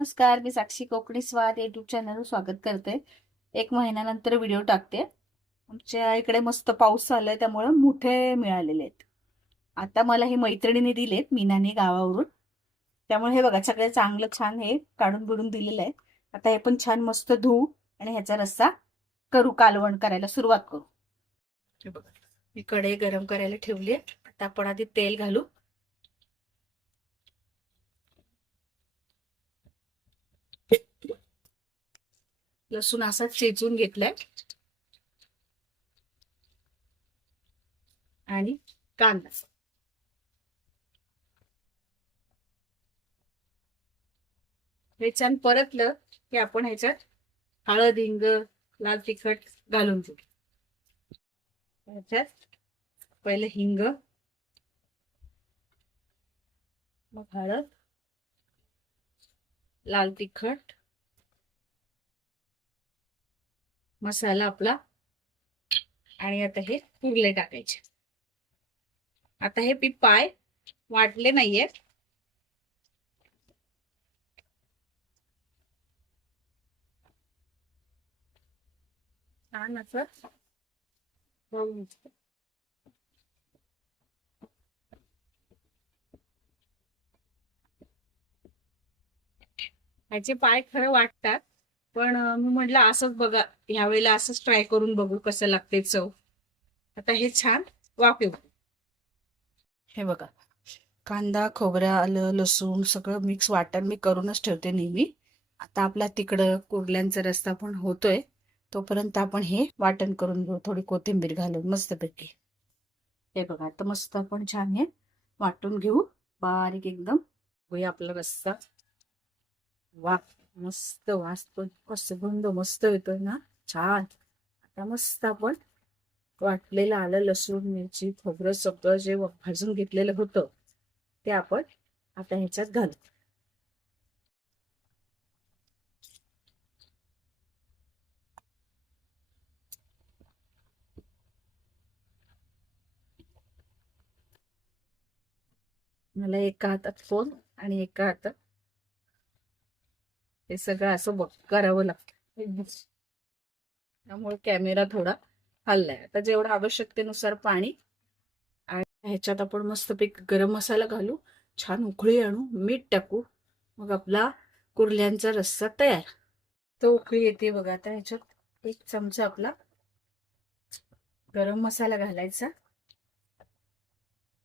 नमस्कार, मी साक्षी कोकणी स्वाद युट्यूब चॅनलवर स्वागत करते। एक महिन्यानंतर व्हिडिओ टाकते। आमच्या इकडे मस्त पाऊस आलाय त्यामुळे मुठे मिळालेले आहेत। आता मला हे मैत्रिणीने दिलेत मीनाने गावावरून, त्यामुळे हे बघा सगळे चांगलं छान हे काढून बिडून दिलेलं आहे। आता हे पण छान मस्त धुवू आणि ह्याचा रस्सा करू, कालवण करायला सुरुवात करू। हे बघा मी कढई गरम करायला ठेवली आहे। आता आपण आधी तेल घालू। लसूण असा चेचून घेतलाय आणि कांदा। हे छान परतलं की आपण ह्याच्यात हळद, हिंग, लाल तिखट घालून घेऊ। ह्याच्यात पहिले हिंग, मग हळद, लाल तिखट, मसाला आपला, आणि आता हे कुरले टाकायचे। आता हे मी पाय वाटले नाहीये, छान असं ह्याचे पाय खरं वाटतात, पण मी म्हटलं असंच बघा, ह्यावेळेला असंच ट्राय करून बघू कसं लागते चव। आता हे छान वाफेव। हे बघा कांदा, खोबरं, आलं, लसूण सगळं मिक्स वाटण मी करूनच ठेवते नेहमी। आता आपला तिकडं कुर्ल्यांचा रस्ता पण होतोय, तोपर्यंत आपण हे वाटण करून घेऊ, थोडी कोथिंबीर घालून मस्तपैकी। हे बघा आता मस्त आपण छान हे वाटून घेऊ, बारीक एकदम होई आपला रस्सा। वा, मस्त वास पण कसं गंध मस्त येतोय ना, छान। आता मस्त आपण वाटलेलं आलं, लसूण, मिरची, खोबरं सगळं जे भाजून घेतलेलं होतं ते आपण आता ह्याच्यात घालू। मला एका हातात फोन आणि एका हातात हे सगळं असं करावं लागतं, त्यामुळे कॅमेरा थोडा हललाय। आता जेवढं आवश्यकतेनुसार पाणी, आणि ह्याच्यात आपण मस्तपैकी गरम मसाला घालू, छान उकळी आणू, मीठ टाकू, मग आपला कुर्ल्यांचा रस्सा तयार। तो उकळी येते बघा, आता ह्याच्यात एक चमचा आपला गरम मसाला घालायचा,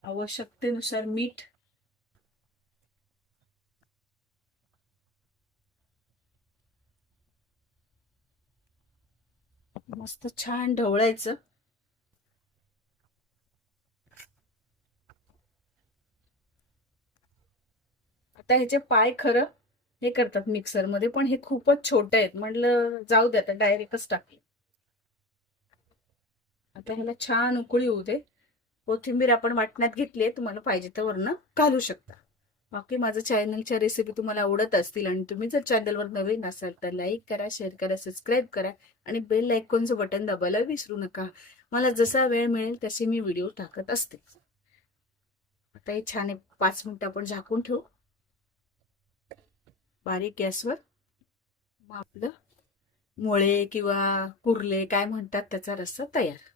आवश्यकतेनुसार मीठ, मस्त छान ढवळायचं। आता ह्याचे पाय खरं हे करतात मिक्सर मध्ये, पण हे खूपच छोटे आहेत, म्हटलं जाऊ दे आता डायरेक्टच टाकले। आता ह्याला छान उकळी होऊ दे। कोथिंबीर आपण वाटण्यात घेतली, तुम्हाला पाहिजे तर वरनं घालू शकता। बाकी माझं चॅनलच्या रेसिपी तुम्हाला आवडत असतील आणि तुम्ही जर चॅनलवर नवीन असाल तर लाईक करा, शेअर करा, सबस्क्राईब करा आणि बेल आयकॉनचं बटन दाबायला विसरू नका। मला जसा वेळ मिळेल तसे मी व्हिडिओ टाकत असते। आता हे छान 5 मिनिटं आपण झाकून ठेवू बारीक गॅसवर। मग आपलं मुळे किंवा कुर्ले काय म्हणतात त्याचा रस्सा तयार।